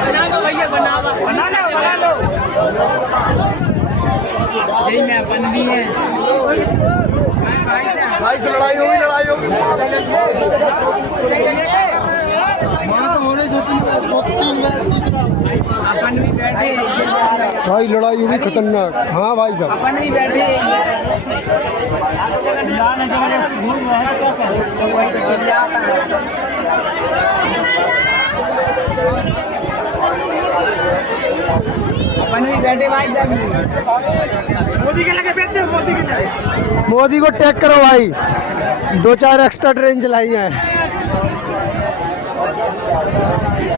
बना लो भैया, बना लो। यही में अपन भी है भाई से लड़ाई होगी अपन भी बैठे भाई, लड़ाई होगी खतरनाक। हाँ भाई साहब, अपन भी बैठे अपन भी बैठे भाई साहब। मोदी के लगे बैठे, मोदी को टैग करो भाई। 2-4 एक्स्ट्रा ट्रेन चलाई है।